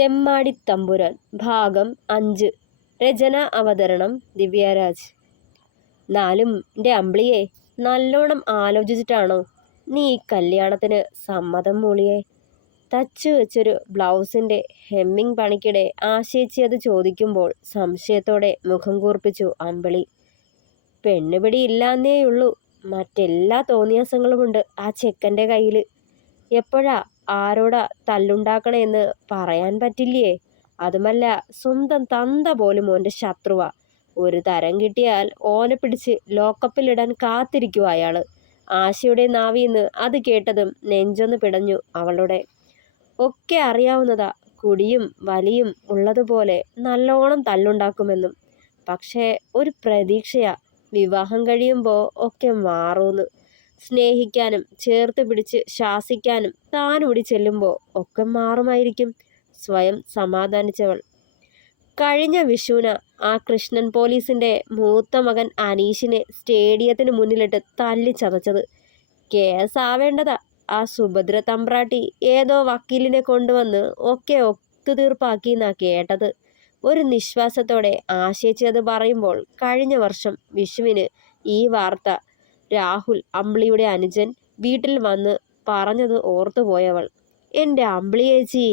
തെമ്മാടിത്തമ്പുരാൻ ഭാഗം 5. രചന അവതരണം ദിവ്യരാജ്. നാലും എൻ്റെ അമ്പിളിയെ നല്ലോണം ആലോചിച്ചിട്ടാണോ നീ ഈ കല്യാണത്തിന് സമ്മതം മൂളിയെ? തച്ചു വെച്ചൊരു ബ്ലൗസിൻ്റെ ഹെമ്മിങ് പണിക്കിടെ ആശേച്ചി അത് ചോദിക്കുമ്പോൾ സംശയത്തോടെ മുഖം കൂർപ്പിച്ചു അമ്പിളി. പെണ്ണുപിടി ഇല്ലാന്നേയുള്ളൂ, മറ്റെല്ലാ തോന്നിയാസങ്ങളുമുണ്ട് ആ ചെക്കൻ്റെ കയ്യിൽ. എപ്പോഴാ ആരോടാ തല്ലുണ്ടാക്കണമെന്ന് പറയാൻ പറ്റില്ലേ? അതുമല്ല, സ്വന്തം തന്ത പോലും ഓൻ്റെ ശത്രുവാ. ഒരു തരം കിട്ടിയാൽ ഓനെ പിടിച്ച് ലോക്കപ്പിലിടാൻ കാത്തിരിക്കുക അയാൾ. ആശയുടെ നാവിന്ന് അത് കേട്ടതും നെഞ്ചൊന്ന് പിടഞ്ഞു അവളുടെ. ഒക്കെ അറിയാവുന്നതാ, കുടിയും വലിയും ഉള്ളതുപോലെ നല്ലോണം തല്ലുണ്ടാക്കുമെന്നും. പക്ഷേ ഒരു പ്രതീക്ഷയാ, വിവാഹം കഴിയുമ്പോൾ ഒക്കെ മാറൂന്ന്. സ്നേഹിക്കാനും ചേർത്ത് പിടിച്ച് ശാസിക്കാനും താനോടി ചെല്ലുമ്പോൾ ഒക്കെ മാറുമായിരിക്കും, സ്വയം സമാധാനിച്ചവൾ. കഴിഞ്ഞ വിഷുവിന് ആ കൃഷ്ണൻ പോലീസിൻ്റെ മൂത്ത മകൻ അനീഷിനെ സ്റ്റേഡിയത്തിന് മുന്നിലിട്ട് തല്ലിച്ചതച്ചത്. കേസാവേണ്ടതാ. ആ സുഭദ്ര തമ്പ്രാട്ടി ഏതോ വക്കീലിനെ കൊണ്ടുവന്ന് ഒക്കെ ഒത്തുതീർപ്പാക്കിയെന്നാ കേട്ടത്. ഒരു നിശ്വാസത്തോടെ ആശേച്ചി അത് പറയുമ്പോൾ കഴിഞ്ഞ വർഷം വിഷുവിന് ഈ വാർത്ത രാഹുൽ, അമ്പിളിയുടെ അനുജൻ, വീട്ടിൽ വന്ന് പറഞ്ഞത് ഓർത്തുപോയവൾ. എൻ്റെ അമ്പിളിയേച്ചി,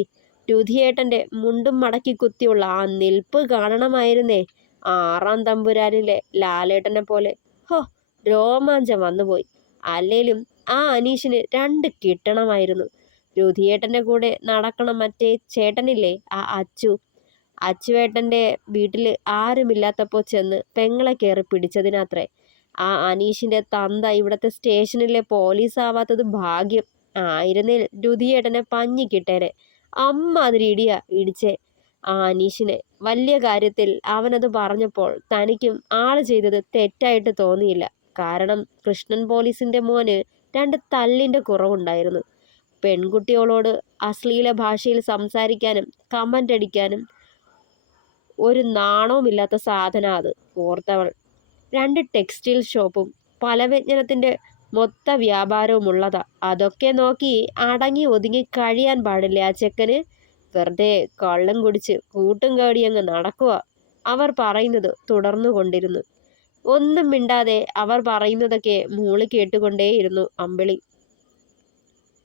രുധിയേട്ടൻ്റെ മുണ്ടും മടക്കി കുത്തിയുള്ള ആ നിൽപ്പ് കാണണമായിരുന്നേ. 6-ാം തമ്പുരാനിലെ ലാലേട്ടനെ പോലെ. ഹോ, രോമാഞ്ചം വന്നുപോയി. അല്ലേലും ആ അനീഷിന് 2 കിട്ടണമായിരുന്നു. രുധിയേട്ടൻ്റെ കൂടെ നടക്കണം മറ്റേ ചേട്ടനില്ലേ, ആ അച്ചുവേട്ടൻ്റെ വീട്ടിൽ ആരുമില്ലാത്തപ്പോൾ ചെന്ന് പെങ്ങളെ കയറി പിടിച്ചതിനത്രേ. ആ അനീഷിൻ്റെ തന്ത ഇവിടുത്തെ സ്റ്റേഷനിലെ പോലീസാവാത്തത് ഭാഗ്യം. ആയിരുന്നേൽ രുധിയേട്ടനെ പഞ്ഞി കിട്ടേനെ. അമ്മാതിരി ഇടിയാ ഇടിച്ചേ ആ അനീഷിനെ. വലിയ കാര്യത്തിൽ അവനത് പറഞ്ഞപ്പോൾ തനിക്കും ആള് ചെയ്തത് തെറ്റായിട്ട് തോന്നിയില്ല. കാരണം കൃഷ്ണൻ പോലീസിൻ്റെ മോന് 2 തല്ലിൻ്റെ കുറവുണ്ടായിരുന്നു. പെൺകുട്ടികളോട് അശ്ലീല ഭാഷയിൽ സംസാരിക്കാനും കമൻ്റ് അടിക്കാനും ഒരു നാണവുമില്ലാത്ത സാധനം അത്, ഓർത്തവൾ. 2 ടെക്സ്റ്റൈൽ ഷോപ്പും പലവ്യഞ്ജനത്തിൻ്റെ മൊത്ത വ്യാപാരവുമുള്ളതാ. അതൊക്കെ നോക്കി അടങ്ങി ഒതുങ്ങി കഴിയാൻ പാടില്ല ആ ചെക്കന്. വെറുതെ കള്ളം കുടിച്ച് കൂട്ടും കാടിയങ്ങ് നടക്കുക. അവർ പറയുന്നത് തുടർന്നു കൊണ്ടിരുന്നു. ഒന്നും മിണ്ടാതെ അവർ പറയുന്നതൊക്കെ മൂളി കേട്ടുകൊണ്ടേയിരുന്നു അമ്പിളി.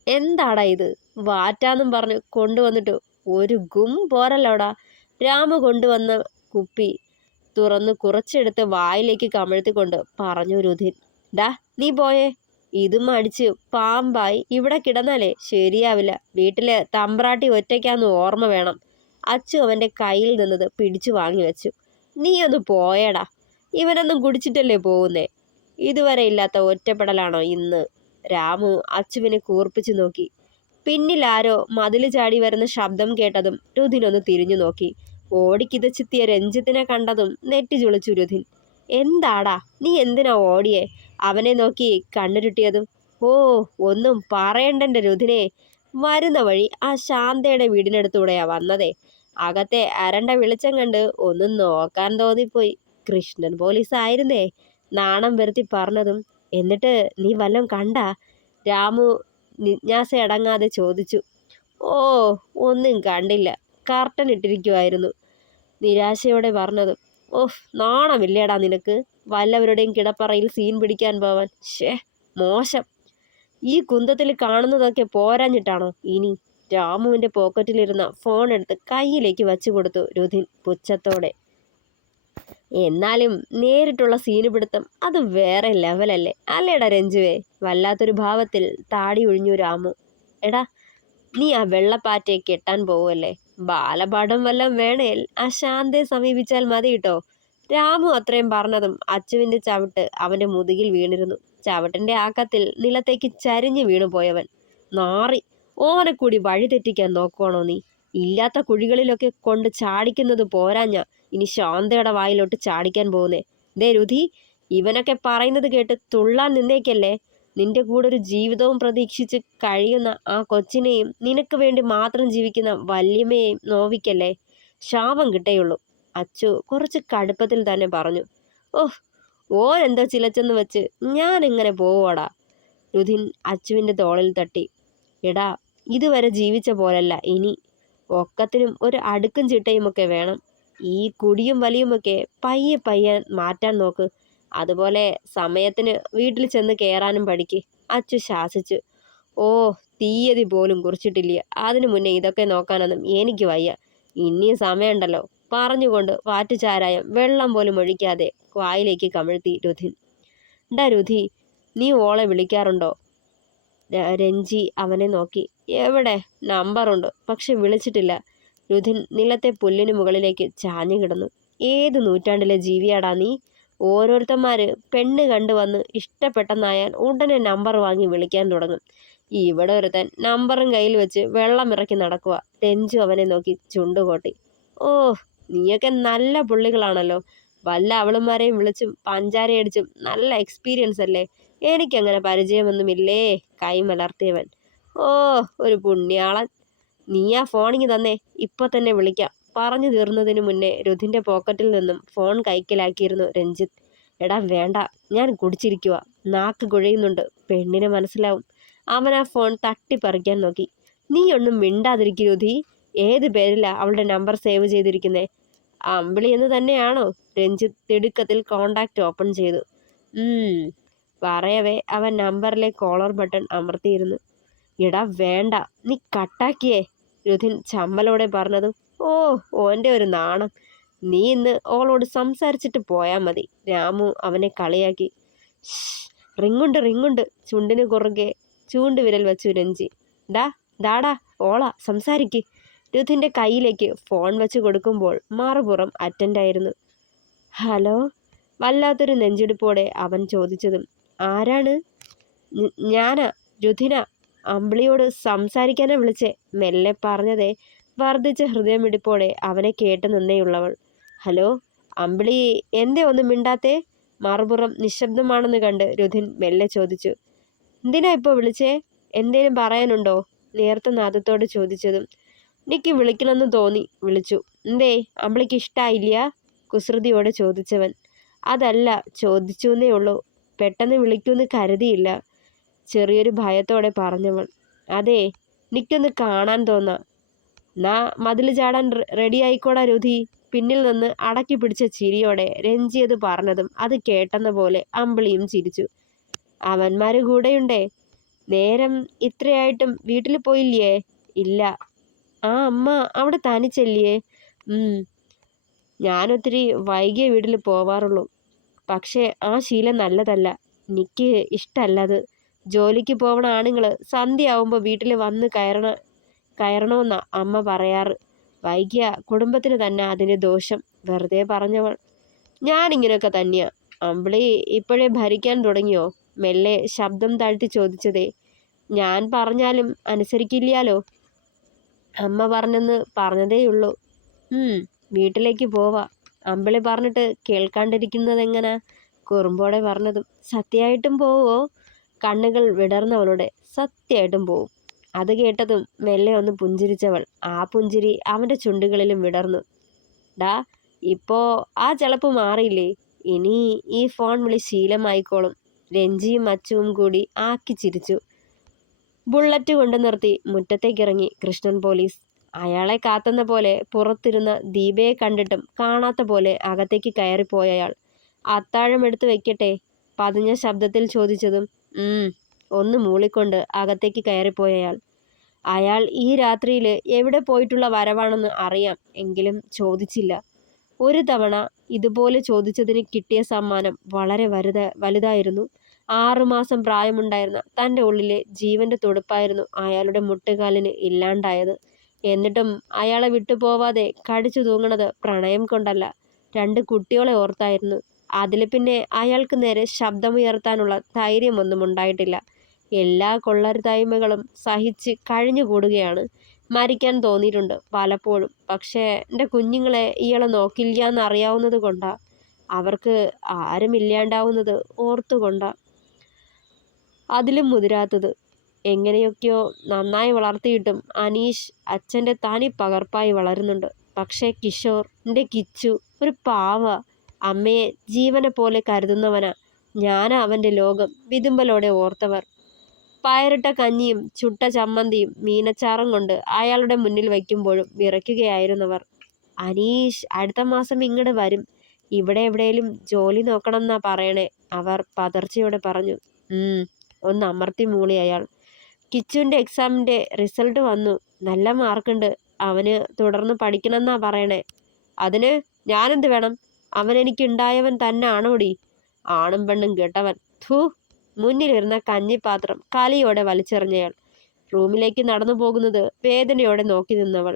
എന്താടാ ഇത്, വാറ്റാന്നും പറഞ്ഞു കൊണ്ടുവന്നിട്ട് ഒരു ഗും പോരല്ലോടാ. രാമു കൊണ്ടുവന്ന കുപ്പി തുറന്ന് കുറച്ചെടുത്ത് വായിലേക്ക് കമഴ്ത്തിക്കൊണ്ട് പറഞ്ഞു രുധിൻ. ഡാ, നീ പോയേ. ഇതും അടിച്ച് പാമ്പായി ഇവിടെ കിടന്നാലേ ശരിയാവില്ല. വീട്ടിലെ തമ്പ്രാട്ടി ഒറ്റയ്ക്കാന്ന് ഓർമ്മ വേണം. അച്ചു അവൻ്റെ കയ്യിൽ നിന്നത് പിടിച്ചു വാങ്ങി വെച്ചു. നീ ഒന്ന് പോയേടാ, ഇവനൊന്നും കുടിച്ചിട്ടല്ലേ പോകുന്നേ. ഇതുവരെ ഇല്ലാത്ത ഒറ്റപ്പെടലാണോ ഇന്ന്? രാമു അച്ചുവിനെ കൂർപ്പിച്ചു നോക്കി. പിന്നിൽ ആരോ മതില് ചാടി വരുന്ന ശബ്ദം കേട്ടതും രുധിനൊന്ന് തിരിഞ്ഞു നോക്കി. ഓടിക്കിതച്ചെത്തിയ രഞ്ജിത്തിനെ കണ്ടതും നെറ്റി ചുളിച്ചു രുധിൻ. എന്താടാ, നീ എന്തിനാ ഓടിയേ? അവനെ നോക്കി കണ്ണുരുട്ടിയതും. ഓ, ഒന്നും പറയണ്ടെൻ്റെ രുധിനെ. വരുന്ന വഴി ആ ശാന്തയുടെ വീടിനടുത്തൂടെയാ വന്നതേ. അകത്തെ അരണ്ട വെളിച്ചം കണ്ട് ഒന്ന് നോക്കാൻ തോന്നിപ്പോയി. കൃഷ്ണൻ പോലീസ് ആയിരുന്നേ. നാണം വരുത്തി പറഞ്ഞതും. എന്നിട്ട് നീ വല്ലതും കണ്ടാ? രാമു ജിജ്ഞാസയടങ്ങാതെ ചോദിച്ചു. ഓ, ഒന്നും കണ്ടില്ല, കർട്ടൻ ഇട്ടിരിക്കുമായിരുന്നു, നിരാശയോടെ പറഞ്ഞതും. ഓഹ്, നാണമില്ലേടാ നിനക്ക് വല്ലവരുടെയും കിടപ്പറയിൽ സീൻ പിടിക്കാൻ പോവാൻ? മോശം. ഈ കുന്തത്തിൽ കാണുന്നതൊക്കെ പോരാഞ്ഞിട്ടാണോ ഇനി? രാമുവിൻ്റെ പോക്കറ്റിലിരുന്ന ഫോൺ എടുത്ത് കയ്യിലേക്ക് വച്ചു കൊടുത്തു രുധിൻ പുച്ഛത്തോടെ. എന്നാലും നേരിട്ടുള്ള സീന് പിടുത്തം അത് വേറെ ലെവലല്ലേ അല്ലേടാ രഞ്ജുവേ? വല്ലാത്തൊരു ഭാവത്തിൽ താടി ഒഴിഞ്ഞു രാമു. എടാ, നീ ആ വെള്ളപ്പാറ്റയെ കെട്ടാൻ പോവുമല്ലേ? ബാലപാഠം വല്ലതും വേണേൽ ആ ശാന്തയെ സമീപിച്ചാൽ മതി കേട്ടോ. രാമു അത്രയും പറഞ്ഞതും അച്ചുവിൻ്റെ ചവിട്ട് അവൻ്റെ മുതുകിൽ വീണിരുന്നു. ചവിട്ടിൻ്റെ ആക്കത്തിൽ നിലത്തേക്ക് ചരിഞ്ഞു വീണു പോയവൻ. നാറി, ഓനെ കൂടി വഴിതെറ്റിക്കാൻ നോക്കുവാണോ നീ? ഇല്ലാത്ത കുഴികളിലൊക്കെ കൊണ്ട് ചാടിക്കുന്നത് പോരാഞ്ഞ ഇനി ശാന്തയുടെ വായിലോട്ട് ചാടിക്കാൻ പോകുന്നേ. ദേ രുധി, ഇവനൊക്കെ പറയുന്നത് കേട്ട് തുള്ളാൻ നിന്നേക്കല്ലേ. നിന്റെ കൂടെ ഒരു ജീവിതവും പ്രതീക്ഷിച്ച് കഴിയുന്ന ആ കൊച്ചിനെയും നിനക്ക് വേണ്ടി മാത്രം ജീവിക്കുന്ന വല്യമ്മയെയും നോവിക്കല്ലേ. ശാപം കിട്ടേയുള്ളൂ. അച്ചു കുറച്ച് കടുപ്പത്തിൽ തന്നെ പറഞ്ഞു. ഓഹ്, ഓരെന്തോ ചിലച്ചെന്ന് വെച്ച് ഞാൻ എങ്ങനെ പോവാടാ? രുധിൻ അച്ചുവിൻ്റെ തോളിൽ തട്ടി. എടാ, ഇതുവരെ ജീവിച്ച പോലല്ല ഇനി. ഒക്കത്തിനും ഒരു അടുക്കും ചിട്ടയുമൊക്കെ വേണം. ഈ കുടിയും വലിയുമൊക്കെ പയ്യെ പയ്യെ മാറ്റാൻ നോക്ക്. അതുപോലെ സമയത്തിന് വീട്ടിൽ ചെന്ന് കയറാനും പഠിക്ക്. അച്ചു ശാസിച്ചു. ഓ, തീയതി പോലും കുറിച്ചിട്ടില്ല. അതിനു മുന്നേ ഇതൊക്കെ നോക്കാനൊന്നും എനിക്ക് വയ്യ. ഇനിയും സമയമുണ്ടല്ലോ. പറഞ്ഞുകൊണ്ട് വാറ്റുചാരായം വെള്ളം പോലും ഒഴിക്കാതെ വായിലേക്ക് കമിഴ്ത്തി രുധിൻ. ഡാ രുധി, നീ ഓളെ വിളിക്കാറുണ്ടോ? രഞ്ജി അവനെ നോക്കി. എവിടെ? നമ്പറുണ്ട്, പക്ഷെ വിളിച്ചിട്ടില്ല. രുധിൻ നിലത്തെ പുല്ലിന് മുകളിലേക്ക് ചാഞ്ഞു കിടന്നു. ഏത് നൂറ്റാണ്ടിലെ ജീവിയാടാ നീ? ഓരോരുത്തന്മാര് പെണ്ണ് കണ്ടുവന്ന് ഇഷ്ടപ്പെട്ടെന്നായാൽ ഉടനെ നമ്പർ വാങ്ങി വിളിക്കാൻ തുടങ്ങും. ഇവിടെ ഒരുത്തൻ നമ്പറും കയ്യിൽ വെച്ച് വെള്ളം ഇറക്കി നടക്കുക. രഞ്ജു അവനെ നോക്കി ചുണ്ടുകൊട്ടി. ഓ, നീയൊക്കെ നല്ല പുള്ളികളാണല്ലോ. വല്ല അവളുമാരെയും വിളിച്ചും പഞ്ചാരയടിച്ചും നല്ല എക്സ്പീരിയൻസ് അല്ലേ? എനിക്കങ്ങനെ പരിചയമൊന്നുമില്ലേ? കൈമലർത്തിയവൻ. ഓ, ഒരു പുണ്യാളൻ. നീ ആ ഫോണിങ് തന്നെ, ഇപ്പൊ തന്നെ വിളിക്കാം. പറഞ്ഞു തീർന്നതിനു മുന്നേ രുധിന്റെ പോക്കറ്റിൽ നിന്നും ഫോൺ കൈക്കലാക്കിയിരുന്നു രഞ്ജിത്ത്. എടാ വേണ്ട, ഞാൻ കുടിച്ചിരിക്കുക. നാക്ക് കുഴയുന്നുണ്ട്. പെണ്ണിനെ മനസ്സിലാവും. അവൻ ആ ഫോൺ തട്ടിപ്പറിക്കാൻ നോക്കി. നീ ഒന്നും മിണ്ടാതിരിക്കൂ രുധി. ഏത് പേരിലാ അവളുടെ നമ്പർ സേവ് ചെയ്തിരിക്കുന്നേ? അമ്പിളി എന്ന് തന്നെയാണോ? രഞ്ജിത്ത് തിടുക്കത്തിൽ കോണ്ടാക്ട് ഓപ്പൺ ചെയ്തു. പറയവേ അവൻ നമ്പറിലെ കോളർ ബട്ടൺ അമർത്തിയിരുന്നു. എടാ വേണ്ട, നീ കട്ടാക്കിയേ, രുധിൻ ചമ്മലോടെ പറഞ്ഞതും. ഓ, ഓൻ്റെ ഒരു നാണം. നീ ഇന്ന് ഓളോട് സംസാരിച്ചിട്ട് പോയാൽ മതി. രാമു അവനെ കളിയാക്കി. റിങ്ങുണ്ട്. ചുണ്ടിന് കുറുകെ ചൂണ്ടുവിരൽ വെച്ചു രഞ്ജി. ദാടാ ഓള, സംസാരിക്ക്. രുധിൻ്റെ കയ്യിലേക്ക് ഫോൺ വെച്ച് കൊടുക്കുമ്പോൾ മറുപുറം അറ്റൻഡായിരുന്നു. ഹലോ, വല്ലാത്തൊരു നെഞ്ചിടിപ്പോടെ അവൻ ചോദിച്ചതും. ആരാണ്? ഞാനാ, രുധിന. അമ്പിളിയോട് സംസാരിക്കാനാ വിളിച്ചേ, മെല്ലെ പറഞ്ഞതേ വർദ്ധിച്ച ഹൃദയമിടിപ്പോടെ അവനെ കേട്ട് നിന്നേയുള്ളവൾ. ഹലോ, അമ്പിളി എന്തേ ഒന്നും മിണ്ടാത്തേ? മറുപുറം നിശബ്ദമാണെന്ന് കണ്ട് രുധിൻ മെല്ലെ ചോദിച്ചു. എന്തിനാ ഇപ്പോൾ വിളിച്ചേ? എന്തേലും പറയാനുണ്ടോ? നേർത്ത നാദത്തോട് ചോദിച്ചതും. എനിക്ക് വിളിക്കണമെന്ന് തോന്നി, വിളിച്ചു. എന്തേ, അമ്പിളിക്ക് ഇഷ്ടായില്ല? കുസൃതിയോടെ ചോദിച്ചവൻ. അതല്ല, ചോദിച്ചൂന്നേ ഉള്ളൂ. പെട്ടെന്ന് വിളിക്കൂന്ന് കരുതിയില്ല, ചെറിയൊരു ഭയത്തോടെ പറഞ്ഞവൾ. അതെ, എനിക്കൊന്ന് കാണാൻ തോന്നാ. നാ മതിൽ ചാടാൻ റെഡി ആയിക്കോടാ രുധി. പിന്നിൽ നിന്ന് അടക്കി പിടിച്ച ചിരിയോടെ രഞ്ജിയത് പറഞ്ഞതും അത് കേട്ടെന്ന പോലെ അമ്പിളിയും ചിരിച്ചു. അവന്മാര് കൂടെയുണ്ടേ? നേരം ഇത്രയായിട്ടും വീട്ടിൽ പോയില്ലേ? ഇല്ല. ആ അമ്മ അവിടെ തനിച്ചല്ലേ? ഞാനൊത്തിരി വൈകിയ വീട്ടിൽ പോവാറുള്ളൂ. പക്ഷേ ആ ശീലം നല്ലതല്ല. എനിക്ക് ഇഷ്ടല്ലത്. ജോലിക്ക് പോവണ ആണുങ്ങൾ സന്ധ്യയാവുമ്പോൾ വീട്ടിൽ വന്ന് കയറണമെന്നാ അമ്മ പറയാറ്. വൈകിയ കുടുംബത്തിന് തന്നെ അതിന് ദോഷം. വെറുതെ പറഞ്ഞവൾ. ഞാനിങ്ങനെയൊക്കെ തന്നെയാ. അമ്പിളി ഇപ്പോഴേ ഭരിക്കാൻ തുടങ്ങിയോ? മെല്ലെ ശബ്ദം താഴ്ത്തി ചോദിച്ചതേ. ഞാൻ പറഞ്ഞാലും അനുസരിക്കില്ലാലോ. അമ്മ പറഞ്ഞതേയുള്ളൂ. വീട്ടിലേക്ക് പോവാ. അമ്പിളി പറഞ്ഞിട്ട് കേൾക്കാണ്ടിരിക്കുന്നതെങ്ങനാ? കുറുമ്പോടെ പറഞ്ഞതും. സത്യമായിട്ടും പോവോ? കണ്ണുകൾ വിടർന്നവളുടെ. സത്യമായിട്ടും പോവും. അത് കേട്ടതും മെല്ലെ ഒന്ന് പുഞ്ചിരിച്ചവൾ. ആ പുഞ്ചിരി അവൻ്റെ ചുണ്ടുകളിലും വിടർന്നു. ഡാ, ഇപ്പോ ആ ചളപ്പ് മാറിയില്ലേ? ഇനി ഈ ഫോൺ വിളി ശീലമായിക്കോളും. രഞ്ജിയും അച്ചുവും കൂടി ആക്കി ചിരിച്ചു. ബുള്ളറ്റ് കൊണ്ട് നിർത്തി മുറ്റത്തേക്കിറങ്ങി കൃഷ്ണൻ പോലീസ്. അയാളെ കാത്തുന്ന പോലെ പുറത്തിരുന്ന ദീപയെ കണ്ടിട്ടും കാണാത്ത പോലെ അകത്തേക്ക് കയറിപ്പോയയാൾ. അത്താഴം എടുത്ത് വെക്കട്ടെ? പതിഞ്ഞ ശബ്ദത്തിൽ ചോദിച്ചതും ഒന്ന് മൂളിക്കൊണ്ട് അകത്തേക്ക് കയറിപ്പോയയാൾ. അയാൾ ഈ രാത്രിയിൽ എവിടെ പോയിട്ടുള്ള വരവാണെന്ന് അറിയാം, എങ്കിലും ചോദിച്ചില്ല. ഒരു തവണ ഇതുപോലെ ചോദിച്ചതിന് കിട്ടിയ സമ്മാനം വളരെ വലുതായിരുന്നു. 6 മാസം പ്രായമുണ്ടായിരുന്ന തൻ്റെ ഉള്ളിലെ ജീവന്റെ തുടുപ്പായിരുന്നു അയാളുടെ മുട്ടുകാലിന് ഇല്ലാണ്ടായത്. എന്നിട്ടും അയാളെ വിട്ടുപോവാതെ കടിച്ചു തൂങ്ങണത് പ്രണയം കൊണ്ടല്ല, 2 കുട്ടികളെ ഓർത്തായിരുന്നു. അതിൽ പിന്നെ അയാൾക്ക് നേരെ ശബ്ദമുയർത്താനുള്ള ധൈര്യമൊന്നും ഉണ്ടായിട്ടില്ല. എല്ലാ കൊള്ളരുതായ്മകളും സഹിച്ച് കഴിഞ്ഞുകൂടുകയാണ്. മരിക്കാൻ തോന്നിയിട്ടുണ്ട് പലപ്പോഴും. പക്ഷേ എൻ്റെ കുഞ്ഞുങ്ങളെ ഇയാളെ നോക്കില്ല എന്നറിയാവുന്നത് കൊണ്ടാ. അവർക്ക് ആരുമില്ലാണ്ടാവുന്നത് ഓർത്തുകൊണ്ടാ അതിലും മുതിരാത്തത്. എങ്ങനെയൊക്കെയോ നന്നായി വളർത്തിയിട്ടും അനീഷ് അച്ഛൻ്റെ തനി പകർപ്പായി വളരുന്നുണ്ട്. പക്ഷേ കിഷോർ, എൻ്റെ കിച്ചു, ഒരു പാവ. അമ്മയെ ജീവനെ പോലെ കരുതുന്നവനാ. ഞാനാ അവൻ്റെ ലോകം, വിതുമ്പലോടെ ഓർത്തവർ. പയറിട്ട കഞ്ഞിയും ചുട്ട ചമ്മന്തിയും മീനച്ചാറും കൊണ്ട് അയാളുടെ മുന്നിൽ വയ്ക്കുമ്പോഴും വിറയ്ക്കുകയായിരുന്നവർ. അനീഷ് അടുത്ത മാസം ഇങ്ങോട്ട് വരും. ഇവിടെ എവിടെയും ജോലി നോക്കണം എന്നാ പറയണേ, അവർ പതർച്ചയോടെ പറഞ്ഞു. ഒന്ന് അമർത്തി മൂളി അയാൾ. കിച്ചുവിൻ്റെ എക്സാമിൻ്റെ റിസൾട്ട് വന്നു. നല്ല മാർക്കുണ്ട്. അവന് തുടർന്ന് പഠിക്കണമെന്നാ പറയണേ. അതിന് ഞാനെന്ത് വേണം? അവൻ എനിക്കുണ്ടായവൻ തന്നെ ആണോടി? ആണും പെണ്ണും കേട്ടവൻ. ഥൂ. മുന്നിലിരുന്ന കഞ്ഞിപ്പാത്രം കലിയോടെ വലിച്ചെറിഞ്ഞയാൾ റൂമിലേക്ക് നടന്നു പോകുന്നത് വേദനയോടെ നോക്കി നിന്നവൾ.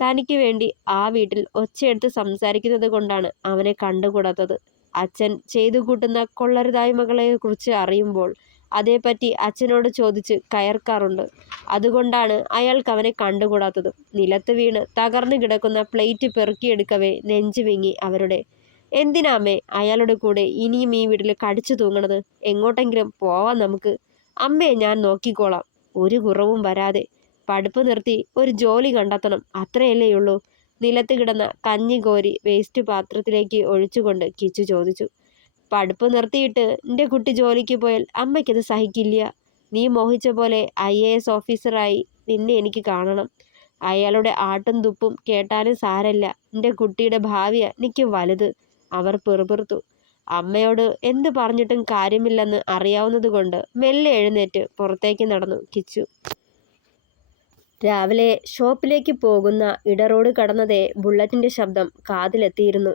തനിക്ക് വേണ്ടി ആ വീട്ടിൽ ഒച്ചയെടുത്ത് സംസാരിക്കുന്നത് കൊണ്ടാണ് അവനെ കണ്ടുകൂടാത്തത്. അച്ഛൻ ചെയ്തു കൂട്ടുന്ന കൊള്ളരുതായ്മകളെ കുറിച്ച് അറിയുമ്പോൾ അതേപ്പറ്റി അച്ഛനോട് ചോദിച്ച് കയർക്കാറുണ്ട്. അതുകൊണ്ടാണ് അയാൾക്ക് അവനെ കണ്ടുകൂടാത്തത്. നിലത്ത് വീണ് തകർന്നു കിടക്കുന്ന പ്ലേറ്റ് പെറുക്കിയെടുക്കവേ നെഞ്ചു വിങ്ങി അവരുടെ. എന്തിനാമ്മേ അയാളുടെ കൂടെ ഇനിയും ഈ വീട്ടിൽ കടിച്ചു തൂങ്ങണത്? എങ്ങോട്ടെങ്കിലും പോവാം നമുക്ക്. അമ്മയെ ഞാൻ നോക്കിക്കോളാം, ഒരു കുറവും വരാതെ. പഠിപ്പ് നിർത്തി ഒരു ജോലി കണ്ടെത്തണം, അത്രയല്ലേയുള്ളൂ. നിലത്ത് കിടന്ന കഞ്ഞി കോരി വേസ്റ്റ് പാത്രത്തിലേക്ക് ഒഴിച്ചുകൊണ്ട് കിച്ചു ചോദിച്ചു. പഠിപ്പ് നിർത്തിയിട്ട് എൻ്റെ കുട്ടി ജോലിക്ക് പോയാൽ അമ്മയ്ക്കത് സഹിക്കില്ല. നീ മോഹിച്ച പോലെ IAS ഓഫീസറായി നിന്നെ എനിക്ക് കാണണം. അയാളുടെ ആട്ടും തുപ്പും കേട്ടാലും സാരല്ല, എൻ്റെ കുട്ടിയുടെ ഭാവിയാ എനിക്ക് വലുത്, അവർ പിറുപിറുത്തു. അമ്മയോട് എന്ത് പറഞ്ഞിട്ടും കാര്യമില്ലെന്ന് അറിയാവുന്നത് കൊണ്ട് മെല്ലെ എഴുന്നേറ്റ് പുറത്തേക്ക് നടന്നു കിച്ചു. രാവിലെ ഷോപ്പിലേക്ക് പോകുന്ന ഇടറോഡ് കടന്നതേ ബുള്ളറ്റിൻ്റെ ശബ്ദം കാതിലെത്തിയിരുന്നു.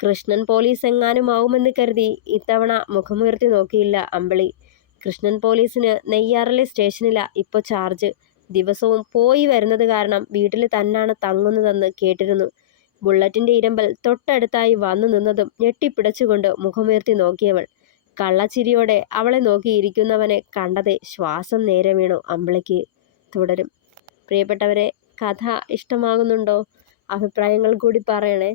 കൃഷ്ണൻ പോലീസ് എങ്ങാനുമാവുമെന്ന് കരുതി ഇത്തവണ മുഖമുയർത്തി നോക്കിയില്ല അമ്പിളി. കൃഷ്ണൻ പോലീസിന് നെയ്യാറിലെ സ്റ്റേഷനിലാ ഇപ്പോൾ ചാർജ്. ദിവസവും പോയി വരുന്നത് കാരണം വീട്ടിൽ തന്നാണ് തങ്ങുന്നതെന്ന് കേട്ടിരുന്നു. ബുള്ളറ്റിൻ്റെ ഇരമ്പൽ തൊട്ടടുത്തായി വന്നു നിന്നതും ഞെട്ടിപ്പിടച്ചുകൊണ്ട് മുഖമുയർത്തി നോക്കിയവൾ. കള്ളച്ചിരിയോടെ അവളെ നോക്കിയിരിക്കുന്നവനെ കണ്ടതേ ശ്വാസം നേരെ വീണു അമ്പിളിക്ക്. തുടരും. പ്രിയപ്പെട്ടവരെ, കഥ ഇഷ്ടമാകുന്നുണ്ടോ? അഭിപ്രായങ്ങൾ കൂടി പറയണേ.